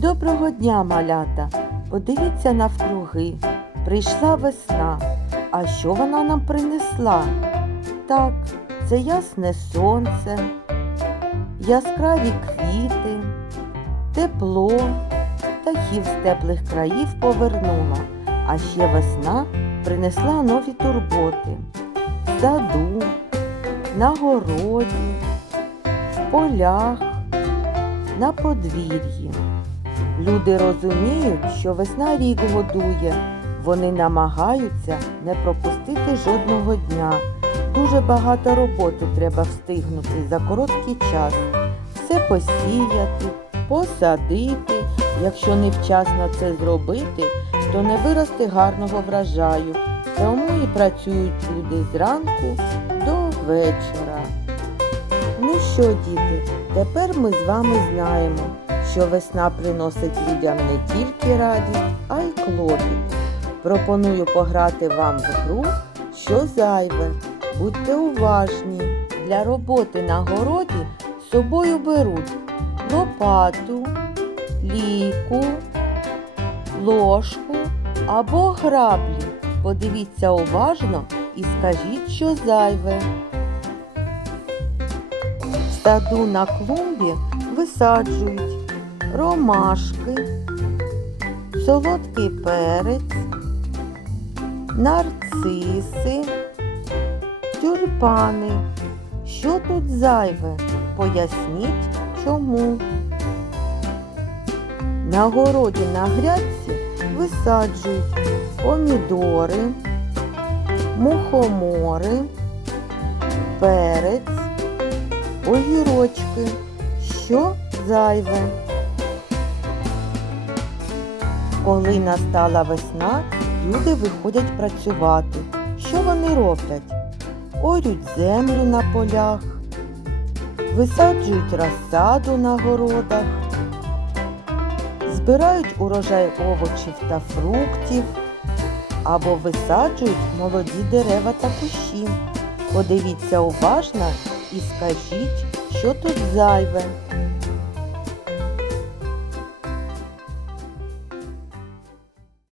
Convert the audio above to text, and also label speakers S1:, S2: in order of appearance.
S1: Доброго дня, малята! Подивіться навкруги. Прийшла весна. А що вона нам принесла? Так, це ясне сонце, яскраві квіти, тепло, птахів з теплих країв повернула. А ще весна принесла нові турботи. В саду, на городі, в полях, на подвір'ї. Люди розуміють, що весна рік годує. Вони намагаються не пропустити жодного дня. Дуже багато роботи треба встигнути за короткий час. Все посіяти, посадити. Якщо невчасно це зробити, то не виросте гарного врожаю. Тому і працюють люди зранку до вечора. Ну що, діти, тепер ми з вами знаємо, що весна приносить людям не тільки радість, а й клопіт. Пропоную пограти вам в гру, що зайве. Будьте уважні. Для роботи на городі з собою беруть лопату, лійку, ложку або граблі. Подивіться уважно і скажіть, що зайве. В саду на клумбі висаджують ромашки, солодкий перець, нарциси, тюльпани. Що тут зайве? Поясніть чому. На городі на грядці висаджують помідори, мухомори, перець, огірочки. Що зайве? Коли настала весна, люди виходять працювати. Що вони роблять? Орють землю на полях, висаджують розсаду на городах, збирають урожай овочів та фруктів або висаджують молоді дерева та кущі. Подивіться уважно і скажіть, що тут зайве.